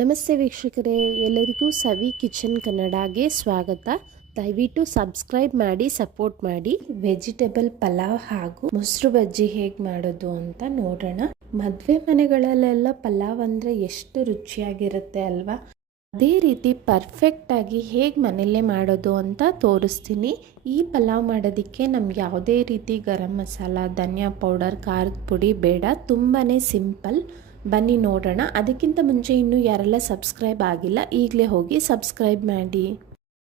ನಮಸ್ತೆ ವೀಕ್ಷಕರೇ, ಎಲ್ಲರಿಗೂ ಸವಿ ಕಿಚನ್ ಕನ್ನಡಗೆ ಸ್ವಾಗತ. ದಯವಿಟ್ಟು ಸಬ್ಸ್ಕ್ರೈಬ್ ಮಾಡಿ ಸಪೋರ್ಟ್ ಮಾಡಿ. ವೆಜಿಟೇಬಲ್ ಪಲಾವ್ ಹಾಗೂ ಮೊಸರು ಬಜ್ಜಿ ಹೇಗೆ ಮಾಡೋದು ಅಂತ ನೋಡೋಣ. ಮದುವೆ ಮನೆಗಳಲ್ಲೆಲ್ಲ ಪಲಾವ್ ಅಂದರೆ ಎಷ್ಟು ರುಚಿಯಾಗಿರುತ್ತೆ ಅಲ್ವಾ? ಅದೇ ರೀತಿ ಪರ್ಫೆಕ್ಟಾಗಿ ಹೇಗೆ ಮನೆಯಲ್ಲೇ ಮಾಡೋದು ಅಂತ ತೋರಿಸ್ತೀನಿ. ಈ ಪಲಾವ್ ಮಾಡೋದಕ್ಕೆ ನಮ್ಗೆ ಯಾವುದೇ ರೀತಿ ಗರಂ ಮಸಾಲ, ಧನಿಯಾ ಪೌಡರ್, ಖಾರದ ಪುಡಿ ಬೇಡ. ತುಂಬಾ ಸಿಂಪಲ್. ಬನ್ನಿ ನೋಡೋಣ. ಅದಕ್ಕಿಂತ ಮುಂಚೆ ಇನ್ನೂ ಯಾರೆಲ್ಲ ಸಬ್ಸ್ಕ್ರೈಬ್ ಆಗಿಲ್ಲ ಈಗಲೇ ಹೋಗಿ ಸಬ್ಸ್ಕ್ರೈಬ್ ಮಾಡಿ.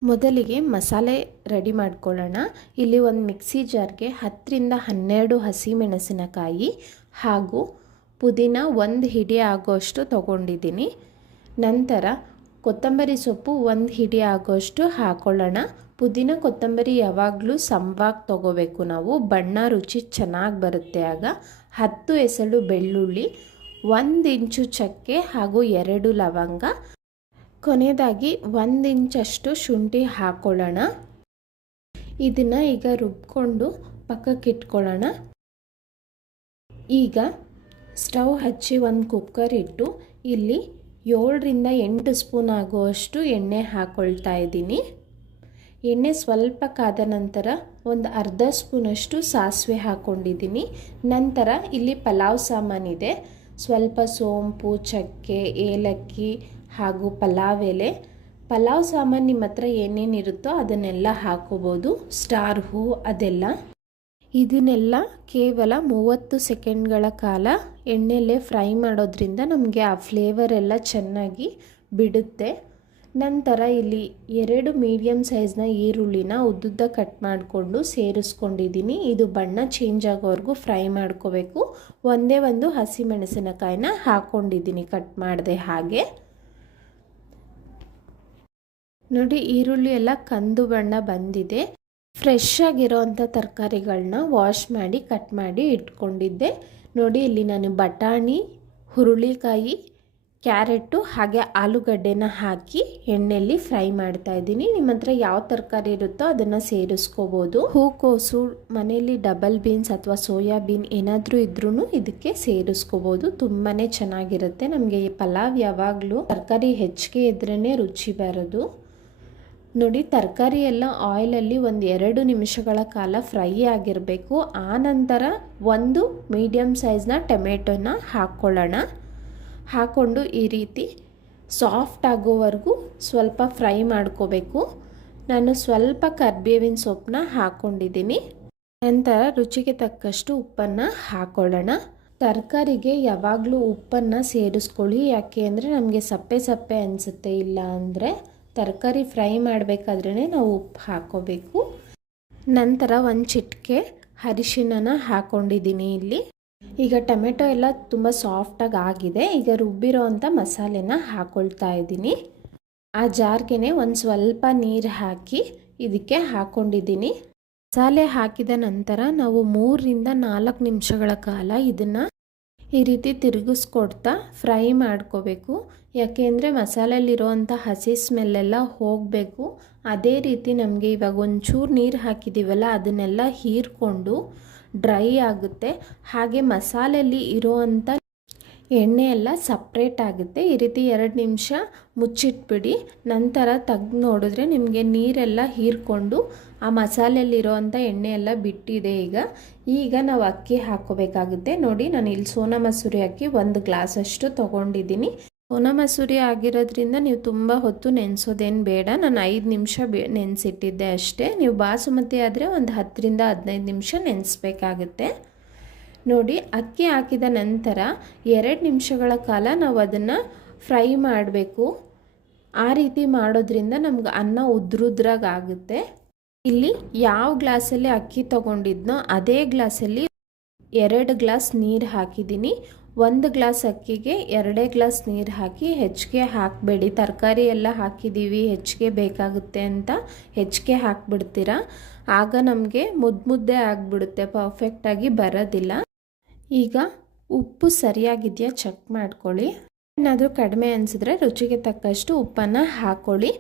ಮೊದಲಿಗೆ ಮಸಾಲೆ ರೆಡಿ ಮಾಡ್ಕೊಳ್ಳೋಣ. ಇಲ್ಲಿ ಒಂದು ಮಿಕ್ಸಿ ಜಾರ್ಗೆ 10ರಿಂದ 12 ಹಸಿಮೆಣಸಿನಕಾಯಿ ಹಾಗೂ ಪುದೀನ 1 ಹಿಡಿ ಆಗೋಷ್ಟು ತೊಗೊಂಡಿದ್ದೀನಿ. ನಂತರ ಕೊತ್ತಂಬರಿ ಸೊಪ್ಪು 1 ಹಿಡಿ ಆಗೋಷ್ಟು ಹಾಕೊಳ್ಳೋಣ. ಪುದೀನ ಕೊತ್ತಂಬರಿ ಯಾವಾಗಲೂ ಸಮವಾಗಿ ತೊಗೋಬೇಕು ನಾವು, ಬಣ್ಣ ರುಚಿ ಚೆನ್ನಾಗಿ ಬರುತ್ತೆ ಆಗ. 10 ಎಸಳು ಬೆಳ್ಳುಳ್ಳಿ, 1 ಇಂಚು ಚಕ್ಕೆ ಹಾಗೂ 2 ಲವಂಗ, ಕೊನೆಯದಾಗಿ 1 ಇಂಚಷ್ಟು ಶುಂಠಿ ಹಾಕೊಳ್ಳೋಣ. ಇದನ್ನು ಈಗ ರುಬ್ಕೊಂಡು ಪಕ್ಕಕ್ಕೆ ಇಟ್ಕೊಳ್ಳೋಣ. ಈಗ ಸ್ಟವ್ ಹಚ್ಚಿ ಒಂದು ಕುಕ್ಕರ್ ಇಟ್ಟು ಇಲ್ಲಿ 7ರಿಂದ 8 ಸ್ಪೂನ್ ಆಗುವಷ್ಟು ಎಣ್ಣೆ ಹಾಕ್ಕೊಳ್ತಾ ಇದ್ದೀನಿ. ಎಣ್ಣೆ ಸ್ವಲ್ಪ ಕಾದ ನಂತರ ಒಂದು ಅರ್ಧ ಸ್ಪೂನಷ್ಟು ಸಾಸಿವೆ ಹಾಕ್ಕೊಂಡಿದ್ದೀನಿ. ನಂತರ ಇಲ್ಲಿ ಪಲಾವ್ ಸಾಮಾನಿದೆ. ಸ್ವಲ್ಪ ಸೋಂಪು, ಚಕ್ಕೆ, ಏಲಕ್ಕಿ ಹಾಗೂ ಪಲಾವ್ ಎಲೆ. ಪಲಾವ್ ಸಾಮಾನು ನಿಮ್ಮ ಹತ್ರ ಏನೇನಿರುತ್ತೋ ಅದನ್ನೆಲ್ಲ ಹಾಕೋಬೋದು. ಸ್ಟಾರ್ ಹೂ ಅದೆಲ್ಲ. ಇದನ್ನೆಲ್ಲ ಕೇವಲ 30 ಸೆಕೆಂಡ್ಗಳ ಕಾಲ ಎಣ್ಣೆಯಲ್ಲೇ ಫ್ರೈ ಮಾಡೋದ್ರಿಂದ ನಮಗೆ ಆ ಫ್ಲೇವರ್ ಎಲ್ಲ ಚೆನ್ನಾಗಿ ಬಿಡುತ್ತೆ. ನಂತರ ಇಲ್ಲಿ 2 ಮೀಡಿಯಮ್ ಸೈಜ್ನ ಈರುಳ್ಳಿನ ಉದ್ದುದ್ದ ಕಟ್ ಮಾಡಿಕೊಂಡು ಸೇರಿಸ್ಕೊಂಡಿದ್ದೀನಿ. ಇದು ಬಣ್ಣ ಚೇಂಜ್ ಆಗೋವರೆಗೂ ಫ್ರೈ ಮಾಡ್ಕೋಬೇಕು. ಒಂದೇ ಒಂದು ಹಸಿಮೆಣಸಿನಕಾಯಿನ ಹಾಕ್ಕೊಂಡಿದ್ದೀನಿ ಕಟ್ ಮಾಡಿದೆ ಹಾಗೆ. ನೋಡಿ, ಈರುಳ್ಳಿ ಎಲ್ಲ ಕಂದು ಬಣ್ಣ ಬಂದಿದೆ. ಫ್ರೆಶ್ ಆಗಿರೋವಂಥ ತರಕಾರಿಗಳನ್ನ ವಾಶ್ ಮಾಡಿ ಕಟ್ ಮಾಡಿ ಇಟ್ಕೊಂಡಿದ್ದೆ. ನೋಡಿ, ಇಲ್ಲಿ ನಾನು ಬಟಾಣಿ, ಹುರುಳಿಕಾಯಿ, ಕ್ಯಾರೆಟು ಹಾಗೆ ಆಲೂಗಡ್ಡೆನ ಹಾಕಿ ಎಣ್ಣೆಯಲ್ಲಿ ಫ್ರೈ ಮಾಡ್ತಾ ಇದ್ದೀನಿ. ನಿಮ್ಮ ಹತ್ರ ಯಾವ ತರಕಾರಿ ಇರುತ್ತೋ ಅದನ್ನು ಸೇರಿಸ್ಕೋಬೋದು. ಹೂಕೋಸು, ಮನೆಯಲ್ಲಿ ಡಬಲ್ ಬೀನ್ಸ್ ಅಥವಾ ಸೋಯಾಬೀನ್ ಏನಾದರೂ ಇದ್ರೂ ಇದಕ್ಕೆ ಸೇರಿಸ್ಕೋಬೋದು. ತುಂಬಾ ಚೆನ್ನಾಗಿರುತ್ತೆ. ನಮಗೆ ಈ ಪಲಾವ್ ಯಾವಾಗಲೂ ತರಕಾರಿ ಹೆಚ್ಚಿಗೆ ಇದ್ರೇ ರುಚಿ ಬರೋದು. ನೋಡಿ, ತರಕಾರಿ ಎಲ್ಲ ಆಯಿಲಲ್ಲಿ 1-2 ನಿಮಿಷಗಳ ಕಾಲ ಫ್ರೈ ಆಗಿರಬೇಕು. ಆನಂತರ 1 ಮೀಡಿಯಮ್ ಸೈಜ್ನ ಟೊಮೆಟೊನ ಹಾಕ್ಕೊಳ್ಳೋಣ. ಹಾಕ್ಕೊಂಡು ಈ ರೀತಿ ಸಾಫ್ಟ್ ಆಗೋವರೆಗೂ ಸ್ವಲ್ಪ ಫ್ರೈ ಮಾಡ್ಕೋಬೇಕು. ನಾನು ಸ್ವಲ್ಪ ಕರಿಬೇವಿನ ಸೊಪ್ಪನ್ನ ಹಾಕ್ಕೊಂಡಿದ್ದೀನಿ. ನಂತರ ರುಚಿಗೆ ತಕ್ಕಷ್ಟು ಉಪ್ಪನ್ನು ಹಾಕ್ಕೊಳ್ಳೋಣ. ತರಕಾರಿಗೆ ಯಾವಾಗಲೂ ಉಪ್ಪನ್ನು ಸೇರಿಸ್ಕೊಳ್ಳಿ. ಯಾಕೆ ಅಂದರೆ ನಮಗೆ ಸಪ್ಪೆ ಸಪ್ಪೆ ಅನಿಸುತ್ತೆ. ಇಲ್ಲ ಅಂದರೆ ತರಕಾರಿ ಫ್ರೈ ಮಾಡಬೇಕಾದ್ರೇ ನಾವು ಉಪ್ಪು ಹಾಕ್ಕೋಬೇಕು. ನಂತರ 1 ಚಿಟಿಕೆ ಅರಿಶಿಣನ ಹಾಕ್ಕೊಂಡಿದ್ದೀನಿ ಇಲ್ಲಿ. ಈಗ ಟೊಮೆಟೊ ಎಲ್ಲ ತುಂಬ ಸಾಫ್ಟಾಗಿ ಆಗಿದೆ. ಈಗ ರುಬ್ಬಿರೋ ಅಂಥ ಮಸಾಲೆನ ಹಾಕ್ಕೊಳ್ತಾ ಇದ್ದೀನಿ. ಆ ಜಾರ್ಗೆ ಒಂದು ಸ್ವಲ್ಪ ನೀರು ಹಾಕಿ ಇದಕ್ಕೆ ಹಾಕ್ಕೊಂಡಿದ್ದೀನಿ. ಮಸಾಲೆ ಹಾಕಿದ ನಂತರ ನಾವು 3ರಿಂದ 4 ನಿಮಿಷಗಳ ಕಾಲ ಇದನ್ನು ಈ ರೀತಿ ತಿರುಗಿಸ್ಕೊಡ್ತಾ ಫ್ರೈ ಮಾಡ್ಕೋಬೇಕು. ಯಾಕೆಂದರೆ ಮಸಾಲೆಯಲ್ಲಿರೋವಂಥ ಹಸಿ ಸ್ಮೆಲ್ಲೆಲ್ಲ ಹೋಗಬೇಕು. ಅದೇ ರೀತಿ ನಮಗೆ ಇವಾಗ ಒಂಚೂರು ನೀರು ಹಾಕಿದ್ದೀವಲ್ಲ ಅದನ್ನೆಲ್ಲ ಹೀರ್ಕೊಂಡು ಡ್ರೈ ಆಗುತ್ತೆ. ಹಾಗೆ ಮಸಾಲೆಯಲ್ಲಿ ಇರೋವಂಥ ಎಣ್ಣೆ ಎಲ್ಲ ಸಪ್ರೇಟ್ ಆಗುತ್ತೆ. ಈ ರೀತಿ 2 ನಿಮಿಷ ಮುಚ್ಚಿಟ್ಬಿಡಿ. ನಂತರ ತೆಗ್ದು ನೋಡಿದ್ರೆ ನಿಮಗೆ ನೀರೆಲ್ಲ ಹೀರ್ಕೊಂಡು ಆ ಮಸಾಲೆಯಲ್ಲಿರೋವಂಥ ಎಣ್ಣೆ ಎಲ್ಲ ಬಿಟ್ಟಿದೆ. ಈಗ ನಾವು ಅಕ್ಕಿ ಹಾಕ್ಕೋಬೇಕಾಗುತ್ತೆ. ನೋಡಿ, ನಾನು ಇಲ್ಲಿ ಸೋನಾ ಮಸೂರಿ ಅಕ್ಕಿ 1 ಗ್ಲಾಸಷ್ಟು ತೊಗೊಂಡಿದ್ದೀನಿ. ಸೋನಾ ಮಸೂರಿ ಆಗಿರೋದ್ರಿಂದ ನೀವು ತುಂಬ ಹೊತ್ತು ನೆನೆಸೋದೇನು ಬೇಡ. ನಾನು 5 ನಿಮಿಷ ನೆನೆಸಿಟ್ಟಿದ್ದೆ ಅಷ್ಟೇ. ನೀವು ಬಾಸುಮತಿ ಆದರೆ ಒಂದು 10ರಿಂದ 15 ನಿಮಿಷ ನೆನೆಸ್ಬೇಕಾಗುತ್ತೆ. ನೋಡಿ, ಅಕ್ಕಿ ಹಾಕಿದ ನಂತರ 2 ನಿಮಿಷಗಳ ಕಾಲ ನಾವು ಅದನ್ನು ಫ್ರೈ ಮಾಡಬೇಕು. ಆ ರೀತಿ ಮಾಡೋದ್ರಿಂದ ನಮ್ಗೆ ಅನ್ನ ಉದ್ರುದ್ರಾಗುತ್ತೆ. ಇಲ್ಲಿ ಯಾವ ಗ್ಲಾಸಲ್ಲಿ ಅಕ್ಕಿ ತೊಗೊಂಡಿದ್ನೋ ಅದೇ ಗ್ಲಾಸಲ್ಲಿ 2 ಗ್ಲಾಸ್ ನೀರು ಹಾಕಿದ್ದೀನಿ. 1 ಗ್ಲಾಸ್ ಅಕ್ಕಿಗೆ 2 ಗ್ಲಾಸ್ ನೀರು ಹಾಕಿ. ಹೆಚ್ಚಿಗೆ ಹಾಕಬೇಡಿ. ತರಕಾರಿ ಎಲ್ಲ ಹಾಕಿದ್ದೀವಿ, ಹೆಚ್ಚಿಗೆ ಬೇಕಾಗುತ್ತೆ ಅಂತ ಹೆಚ್ಚಿಗೆ ಹಾಕ್ಬಿಡ್ತೀರಾ. ಆಗ ನಮಗೆ ಮುದ್ದೆ ಆಗಿಬಿಡುತ್ತೆ, ಪರ್ಫೆಕ್ಟಾಗಿ ಬರೋದಿಲ್ಲ. ಈಗ ಉಪ್ಪು ಸರಿಯಾಗಿದೆಯಾ ಚೆಕ್ ಮಾಡ್ಕೊಳ್ಳಿ. ಏನಾದರೂ ಕಡಿಮೆ ಅನಿಸಿದ್ರೆ ರುಚಿಗೆ ತಕ್ಕಷ್ಟು ಉಪ್ಪನ್ನು ಹಾಕ್ಕೊಳ್ಳಿ.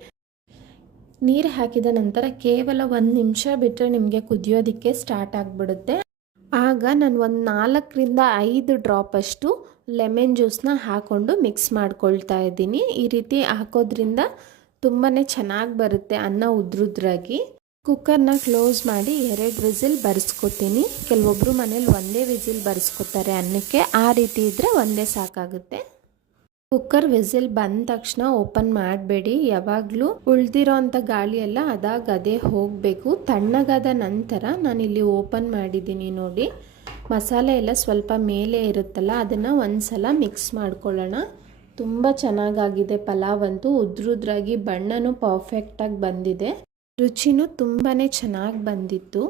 ನೀರು ಹಾಕಿದ ನಂತರ ಕೇವಲ 1 ನಿಮಿಷ ಬಿಟ್ಟರೆ ನಿಮಗೆ ಕುದಿಯೋದಕ್ಕೆ ಸ್ಟಾರ್ಟ್ ಆಗಿಬಿಡುತ್ತೆ. ಆಗ ನಾನು ಒಂದು 4ರಿಂದ 5 ಡ್ರಾಪಷ್ಟು ಲೆಮನ್ ಜ್ಯೂಸನ್ನ ಹಾಕ್ಕೊಂಡು ಮಿಕ್ಸ್ ಮಾಡ್ಕೊಳ್ತಾ ಇದ್ದೀನಿ. ಈ ರೀತಿ ಹಾಕೋದ್ರಿಂದ ತುಂಬಾ ಚೆನ್ನಾಗಿ ಬರುತ್ತೆ ಅನ್ನ ಉದ್ರುದ್ರಾಗಿ. ಕುಕ್ಕರ್ನ ಕ್ಲೋಸ್ ಮಾಡಿ 2 ವಿಸಿಲ್ ಬರೆಸ್ಕೊತೀನಿ. ಕೆಲವೊಬ್ಬರು ಮನೇಲಿ ಒಂದೇ ವಿಸಿಲ್ ಬರೆಸ್ಕೊತಾರೆ ಅನ್ನಕ್ಕೆ, ಆ ರೀತಿ ಇದ್ದರೆ ಒಂದೇ ಸಾಕಾಗುತ್ತೆ. ಕುಕ್ಕರ್ ವಿಸಿಲ್ ಬಂದ ತಕ್ಷಣ ಓಪನ್ ಮಾಡಬೇಡಿ. ಯಾವಾಗಲೂ ಉಳಿದಿರೋ ಅಂಥ ಗಾಳಿ ಎಲ್ಲ ಅದೇ ಹೋಗಬೇಕು. ತಣ್ಣಗಾದ ನಂತರ ನಾನಿಲ್ಲಿ ಓಪನ್ ಮಾಡಿದ್ದೀನಿ ನೋಡಿ. ಮಸಾಲೆ ಎಲ್ಲ ಸ್ವಲ್ಪ ಮೇಲೆ ಇರುತ್ತಲ್ಲ, ಅದನ್ನು ಒಂದ್ಸಲ ಮಿಕ್ಸ್ ಮಾಡ್ಕೊಳ್ಳೋಣ. ತುಂಬ ಚೆನ್ನಾಗಾಗಿದೆ ಪಲಾವ್ ಅಂತೂ. ಉದ್ರುದ್ರಾಗಿ ಬಣ್ಣನೂ ಪರ್ಫೆಕ್ಟಾಗಿ ಬಂದಿದೆ, ರುಚಿನೂ ತುಂಬಾ ಚೆನ್ನಾಗಿ ಬಂದಿತ್ತು.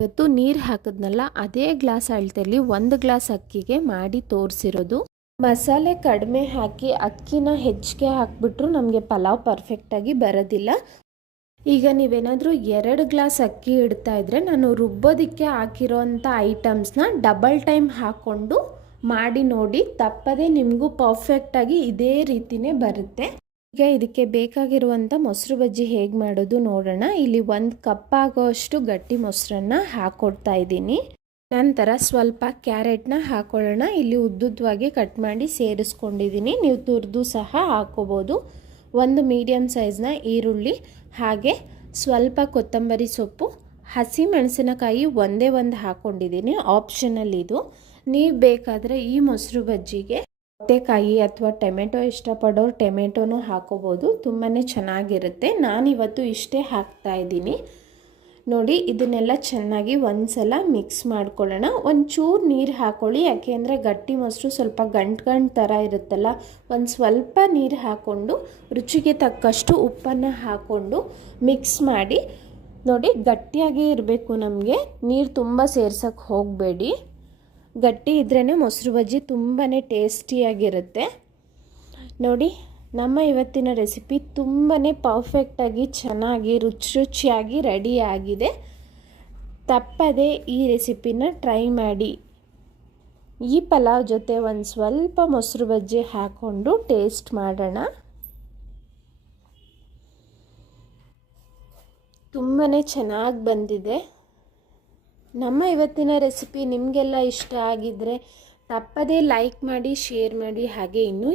ಇವತ್ತು ನೀರು ಹಾಕಿದ್ನಲ್ಲ, ಅದೇ ಗ್ಲಾಸ್ ಅಳತೆಯಲ್ಲಿ 1 ಗ್ಲಾಸ್ ಅಕ್ಕಿಗೆ ಮಾಡಿ ತೋರಿಸಿರೋದು. ಮಸಾಲೆ ಕಡಿಮೆ ಹಾಕಿ ಅಕ್ಕಿನ ಹೆಚ್ಚಿಗೆ ಹಾಕಿಬಿಟ್ರು ನಮಗೆ ಪಲಾವ್ ಪರ್ಫೆಕ್ಟಾಗಿ ಬರೋದಿಲ್ಲ. ಈಗ ನೀವೇನಾದರೂ 2 ಗ್ಲಾಸ್ ಅಕ್ಕಿ ಇಡ್ತಾ ಇದ್ದರೆ ನಾನು ರುಬ್ಬೋದಕ್ಕೆ ಹಾಕಿರೋ ಅಂಥ ಐಟಮ್ಸ್ನ ಡಬಲ್ ಟೈಮ್ ಹಾಕ್ಕೊಂಡು ಮಾಡಿ ನೋಡಿ, ತಪ್ಪದೇ ನಿಮಗೂ ಪರ್ಫೆಕ್ಟಾಗಿ ಇದೇ ರೀತಿಯೇ ಬರುತ್ತೆ. ಈಗ ಇದಕ್ಕೆ ಬೇಕಾಗಿರುವಂಥ ಮೊಸರು ಬಜ್ಜಿ ಹೇಗೆ ಮಾಡೋದು ನೋಡೋಣ. ಇಲ್ಲಿ 1 ಕಪ್ ಆಗೋಷ್ಟು ಗಟ್ಟಿ ಮೊಸರನ್ನು ಹಾಕ್ಕೊಡ್ತಾ ಇದ್ದೀನಿ. ನಂತರ ಸ್ವಲ್ಪ ಕ್ಯಾರೆಟ್ನ ಹಾಕೊಳ್ಳೋಣ. ಇಲ್ಲಿ ಉದ್ದುದ್ದವಾಗಿ ಕಟ್ ಮಾಡಿ ಸೇರಿಸ್ಕೊಂಡಿದ್ದೀನಿ. ನೀವು ತುರಿದು ಸಹ ಹಾಕ್ಕೋಬೋದು. 1 ಮೀಡಿಯಮ್ ಸೈಜ್ನ ಈರುಳ್ಳಿ, ಹಾಗೆ ಸ್ವಲ್ಪ ಕೊತ್ತಂಬರಿ ಸೊಪ್ಪು, ಹಸಿ ಮೆಣಸಿನಕಾಯಿ ಒಂದೇ ಒಂದು ಹಾಕ್ಕೊಂಡಿದ್ದೀನಿ, ಆಪ್ಷನಲ್ ಇದು. ನೀವು ಬೇಕಾದರೆ ಈ ಮೊಸರು ಬಜ್ಜಿಗೆ ಸೌತೆಕಾಯಿ ಅಥವಾ ಟೊಮೆಟೊ ಇಷ್ಟಪಡೋರು ಟೊಮೆಟೊನೂ ಹಾಕೋಬೋದು, ತುಂಬಾ ಚೆನ್ನಾಗಿರುತ್ತೆ. ನಾನಿವತ್ತು ಇಷ್ಟೇ ಹಾಕ್ತಾ ಇದ್ದೀನಿ ನೋಡಿ. ಇದನ್ನೆಲ್ಲ ಚೆನ್ನಾಗಿ ಒಂದ್ಸಲ ಮಿಕ್ಸ್ ಮಾಡ್ಕೊಳ್ಳೋಣ. ಒಂಚೂರು ನೀರು ಹಾಕ್ಕೊಳ್ಳಿ, ಯಾಕೆಂದರೆ ಗಟ್ಟಿ ಮೊಸರು ಸ್ವಲ್ಪ ಗಂಟು ಥರ ಇರುತ್ತಲ್ಲ. ಒಂದು ಸ್ವಲ್ಪ ನೀರು ಹಾಕ್ಕೊಂಡು ರುಚಿಗೆ ತಕ್ಕಷ್ಟು ಉಪ್ಪನ್ನು ಹಾಕ್ಕೊಂಡು ಮಿಕ್ಸ್ ಮಾಡಿ ನೋಡಿ. ಗಟ್ಟಿಯಾಗೇ ಇರಬೇಕು ನಮಗೆ, ನೀರು ತುಂಬ ಸೇರ್ಸೋಕ್ಕೆ ಹೋಗಬೇಡಿ. ಗಟ್ಟಿ ಇದ್ರೇ ಮೊಸರು ಬಜ್ಜಿ ತುಂಬಾ ಟೇಸ್ಟಿಯಾಗಿರುತ್ತೆ ನೋಡಿ. ನಮ್ಮ ಇವತ್ತಿನ ರೆಸಿಪಿ ತುಂಬಾ ಪರ್ಫೆಕ್ಟಾಗಿ ಚೆನ್ನಾಗಿ ರುಚಿಯಾಗಿ ರೆಡಿಯಾಗಿದೆ. ತಪ್ಪದೇ ಈ ರೆಸಿಪಿನ ಟ್ರೈ ಮಾಡಿ. ಈ ಪಲಾವ್ ಜೊತೆ ಒಂದು ಸ್ವಲ್ಪ ಮೊಸರು ಬಜ್ಜಿ ಹಾಕ್ಕೊಂಡು ಟೇಸ್ಟ್ ಮಾಡೋಣ. ತುಂಬಾ ಚೆನ್ನಾಗಿ ಬಂದಿದೆ. ನಮ್ಮ ಇವತ್ತಿನ ರೆಸಿಪಿ ನಿಮಗೆಲ್ಲ ಇಷ್ಟ ಆಗಿದ್ದರೆ ತಪ್ಪದೇ ಲೈಕ್ ಮಾಡಿ, ಶೇರ್ ಮಾಡಿ. ಹಾಗೆ ಇನ್ನೂ